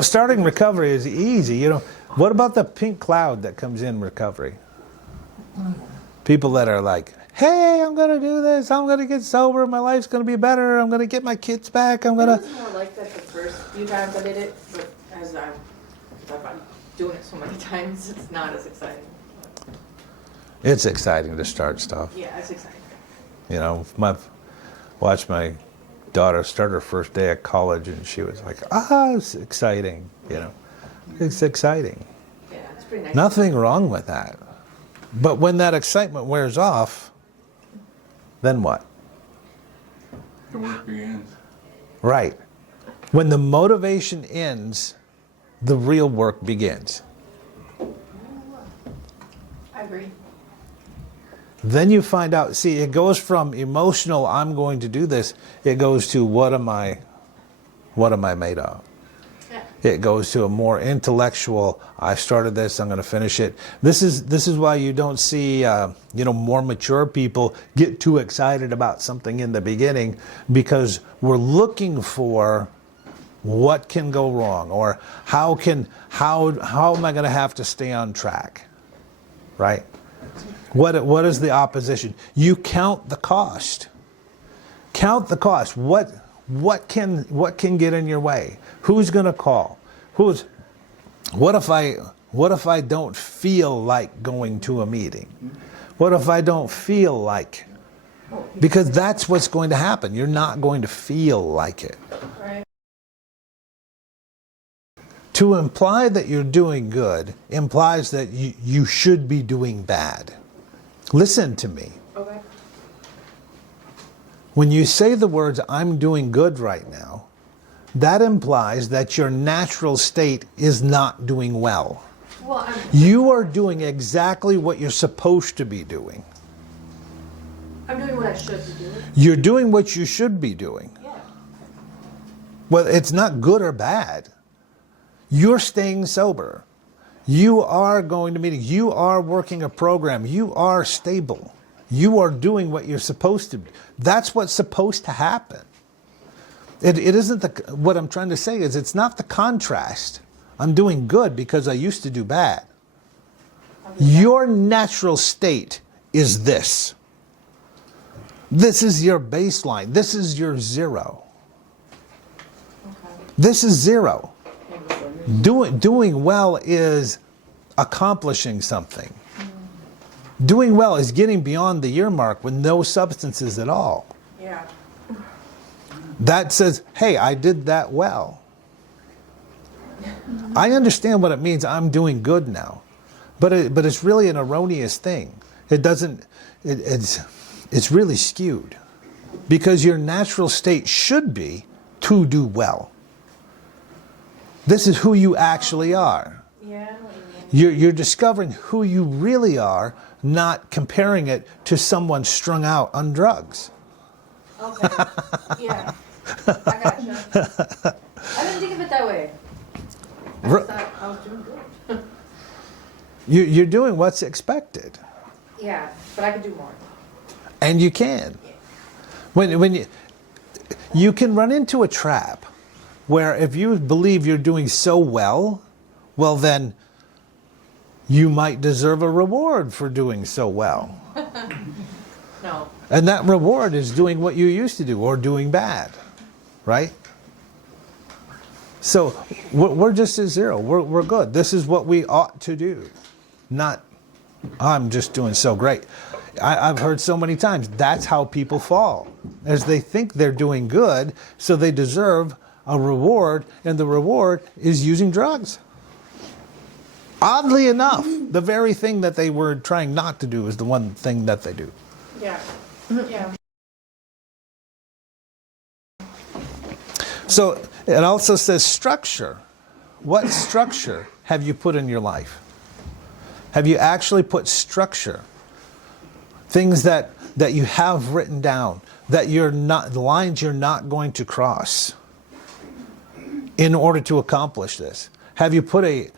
Starting recovery is easy. What about the pink cloud that comes in recovery? People that are like, hey, I'm going to do this. I'm going to get sober. My life's going to be better. I'm going to get my kids back. I'm going to... It was more like that the first few times I did it, but as I'm doing it so many times, it's not as exciting. It's exciting to start stuff. Yeah, it's exciting. Watched my daughter start her first day at college, and she was like, it's exciting. It's exciting. Yeah, it's pretty nice. Nothing wrong with that. But when that excitement wears off, then what? The work begins. Right. When the motivation ends, the real work begins. I agree. Then you find out, see, it goes from emotional, I'm going to do this, it goes to what am I made of? Yeah. It goes to a more intellectual, I started this, I'm going to finish it. This is why you don't see, more mature people get too excited about something in the beginning, because we're looking for what can go wrong, or how am I going to have to stay on track, right? What is the opposition? You count the cost. Count the cost. What can get in your way? Who's going to call? What if I don't feel like going to a meeting? What if I don't feel like? Because that's what's going to happen. You're not going to feel like it. Right. To imply that you're doing good implies that you should be doing bad. Listen to me. Okay. When you say the words, I'm doing good right now, that implies that your natural state is not doing well. Well, You are doing exactly what you're supposed to be doing. I'm doing what I should be doing. You're doing what you should be doing. Yeah. Well, it's not good or bad. You're staying sober. You are going to meetings. You are working a program. You are stable. You are doing what you're supposed to do. That's what's supposed to happen. It isn't what I'm trying to say is it's not the contrast. I'm doing good because I used to do bad. Your natural state is this. This is your baseline. This is your zero. Okay. This is zero. Doing well is accomplishing something. Doing well is getting beyond the year mark with no substances at all. Yeah. That says, hey, I did that well. I understand what it means. I'm doing good now. But it's really an erroneous thing. It's really skewed. Because your natural state should be to do well. This is who you actually are. Yeah, I know what you mean. You're discovering who you really are, not comparing it to someone strung out on drugs. Okay. Yeah. I gotcha. I didn't think of it that way. I just thought I was doing good. You're doing what's expected. Yeah, but I could do more. And you can. Yeah. When you can run into a trap where if you believe you're doing so well, well then you might deserve a reward for doing so well. No. And that reward is doing what you used to do or doing bad, right? So we're just at zero. We're good. This is what we ought to do. Not, I'm just doing so great. I've heard so many times, that's how people fall. As they think they're doing good, so they deserve a reward, and the reward is using drugs. Oddly enough, the very thing that they were trying not to do is the one thing that they do. Yeah. Yeah. So it also says structure. What structure have you put in your life? Have you actually put structure? Things that you have written down, that you're not, lines you're not going to cross in order to accomplish this? Have you put it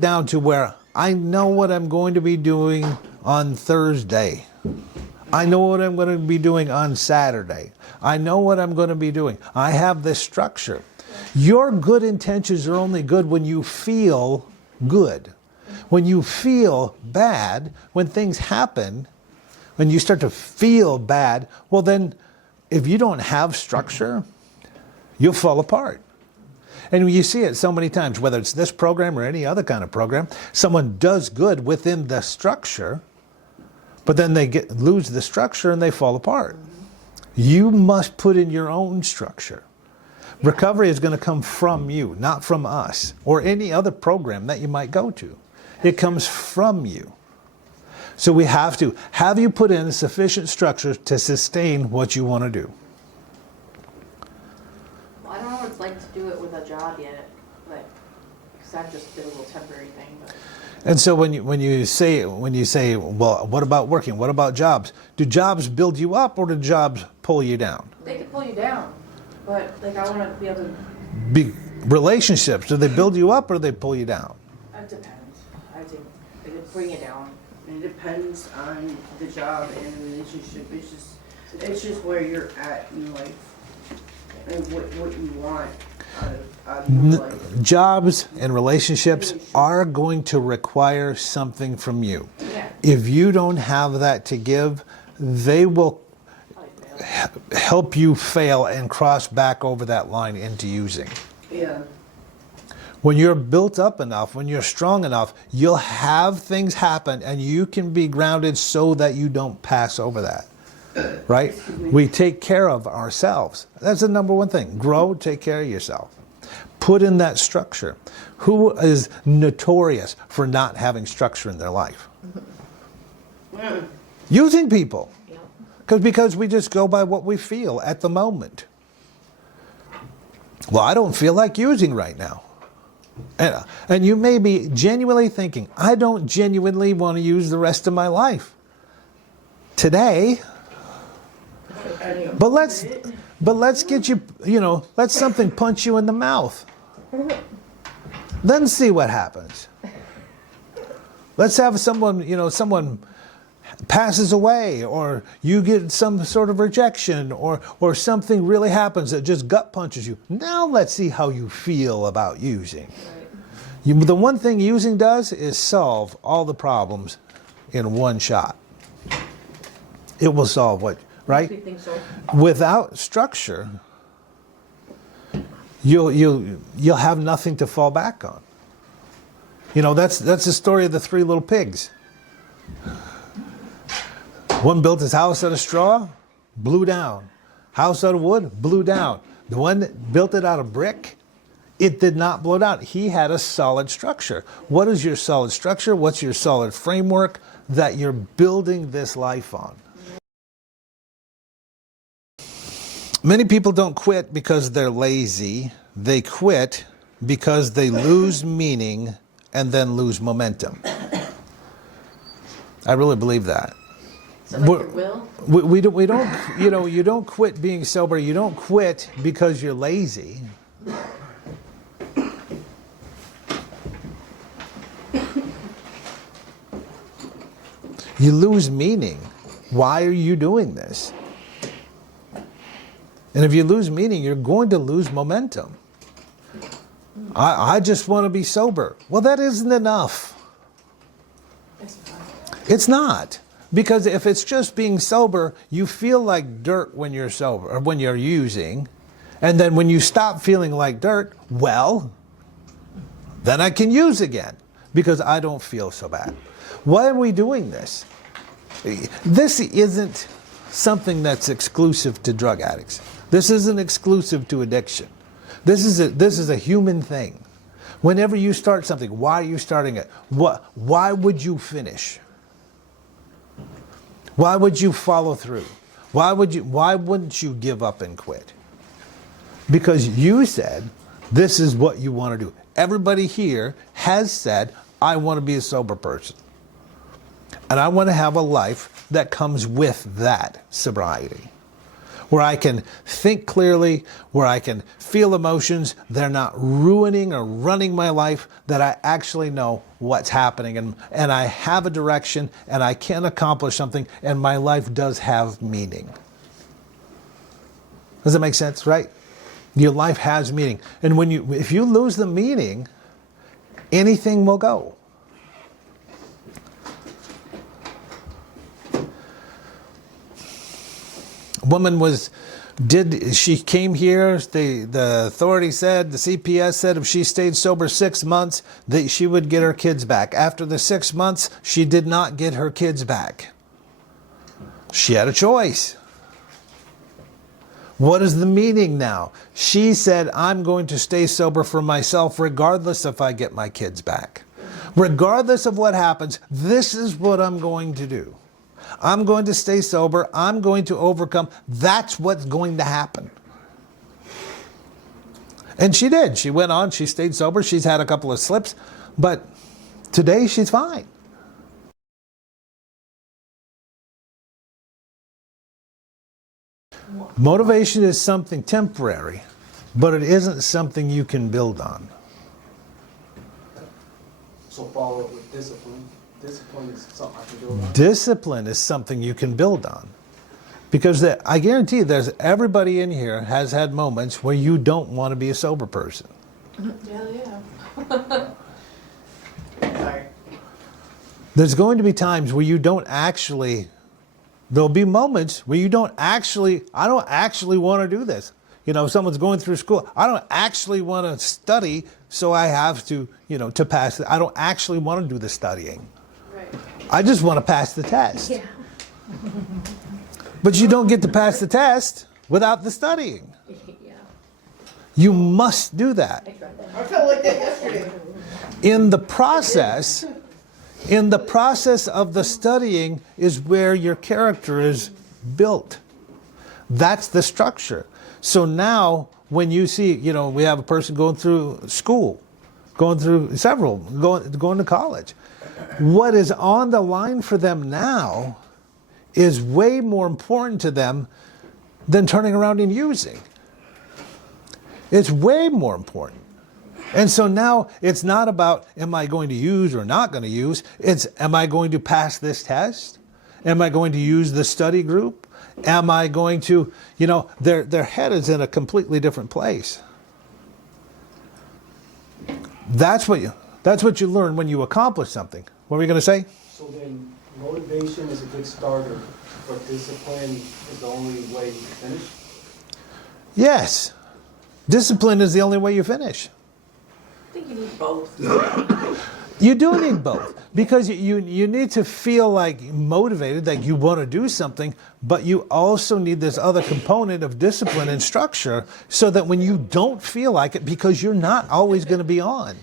down to where I know what I'm going to be doing on Thursday. I know what I'm going to be doing on Saturday. I know what I'm going to be doing. I have this structure. Your good intentions are only good when you feel good. When you feel bad, when things happen, when you start to feel bad, well then, if you don't have structure, you'll fall apart. And you see it so many times, whether it's this program or any other kind of program, someone does good within the structure, but then they lose the structure and they fall apart. You must put in your own structure. Recovery is going to come from you, not from us or any other program that you might go to. It comes from you. So we have to have you put in sufficient structure to sustain what you want to do. Well, I don't know what it's like to do it with a job yet, but because I've just did a little temporary thing. But. And so when you say, well, what about working? What about jobs? Do jobs build you up or do jobs pull you down? They can pull you down, but like I want to be able to. Relationships, do they build you up or do they pull you down? It depends. I think they could bring you down. It depends on the job and the relationship. It's just where you're at in life and what you want out of your life. Jobs and relationships are going to require something from you. Yeah. If you don't have that to give, they will help you fail and cross back over that line into using. Yeah. When you're built up enough, when you're strong enough, you'll have things happen and you can be grounded so that you don't pass over that. Right? We take care of ourselves. That's the number one thing. Grow, take care of yourself. Put in that structure. Who is notorious for not having structure in their life? Using people. Because we just go by what we feel at the moment. Well, I don't feel like using right now. And you may be genuinely thinking, I don't genuinely want to use the rest of my life today. But let's get you, let something punch you in the mouth. Then see what happens. Let's have someone passes away, or you get some sort of rejection, or something really happens that just gut punches you. Now let's see how you feel about using. The one thing using does is solve all the problems in one shot. It will solve what, right? I think so. Without structure, you'll have nothing to fall back on. That's the story of the three little pigs. One built his house out of straw, blew down. House out of wood, blew down. The one that built it out of brick, it did not blow down. He had a solid structure. What is your solid structure? What's your solid framework that you're building this life on? Many people don't quit because they're lazy. They quit because they lose meaning and then lose momentum. I really believe that. So like your will? We don't, you don't quit being sober. You don't quit because you're lazy. You lose meaning. Why are you doing this? And if you lose meaning, you're going to lose momentum. I just want to be sober. Well, that isn't enough. It's not. Because if it's just being sober, you feel like dirt when you're sober, or when you're using. And then when you stop feeling like dirt, well, then I can use again because I don't feel so bad. Why are we doing this? This isn't something that's exclusive to drug addicts. This isn't exclusive to addiction. This is a human thing. Whenever you start something, why are you starting it? Why would you finish? Why would you follow through? Why wouldn't you give up and quit? Because you said this is what you want to do. Everybody here has said, I want to be a sober person. And I want to have a life that comes with that sobriety. Where I can think clearly, where I can feel emotions, they're not ruining or running my life, that I actually know what's happening and I have a direction and I can accomplish something and my life does have meaning. Does that make sense, right? Your life has meaning. And if you lose the meaning, anything will go. A woman she came here, the authority said, the CPS said if she stayed sober 6 months, that she would get her kids back. After the 6 months, she did not get her kids back. She had a choice. What is the meaning now? She said, I'm going to stay sober for myself regardless if I get my kids back. Regardless of what happens, this is what I'm going to do. I'm going to stay sober. I'm going to overcome. That's what's going to happen. And she did. She went on. She stayed sober. She's had a couple of slips. But today she's fine. Motivation is something temporary, but it isn't something you can build on. So follow it with discipline. Discipline is something I can build on. Discipline is something you can build on. Because I guarantee you, everybody in here has had moments where you don't want to be a sober person. Hell yeah. Sorry. There's going to be times where you don't actually, there'll be moments where I don't actually want to do this. You know, if someone's going through school, I don't actually want to study, so I have to, to pass it. I don't actually want to do the studying. Right. I just want to pass the test. Yeah. But you don't get to pass the test without the studying. Yeah. You must do that. I tried that. I felt like that yesterday. In the process of the studying is where your character is built. That's the structure. So now when you see, we have a person going through school, going through several, going to college. What is on the line for them now is way more important to them than turning around and using. It's way more important. And so now it's not about, am I going to use or not going to use? It's, am I going to pass this test? Am I going to use the study group? Am I going to, their head is in a completely different place. That's what you learn when you accomplish something. What were you going to say? So then motivation is a good starter, but discipline is the only way you finish? Yes. Discipline is the only way you finish. I think you need both. You do need both, because you need to feel like motivated, like you want to do something, but you also need this other component of discipline and structure so that when you don't feel like it, because you're not always going to be on.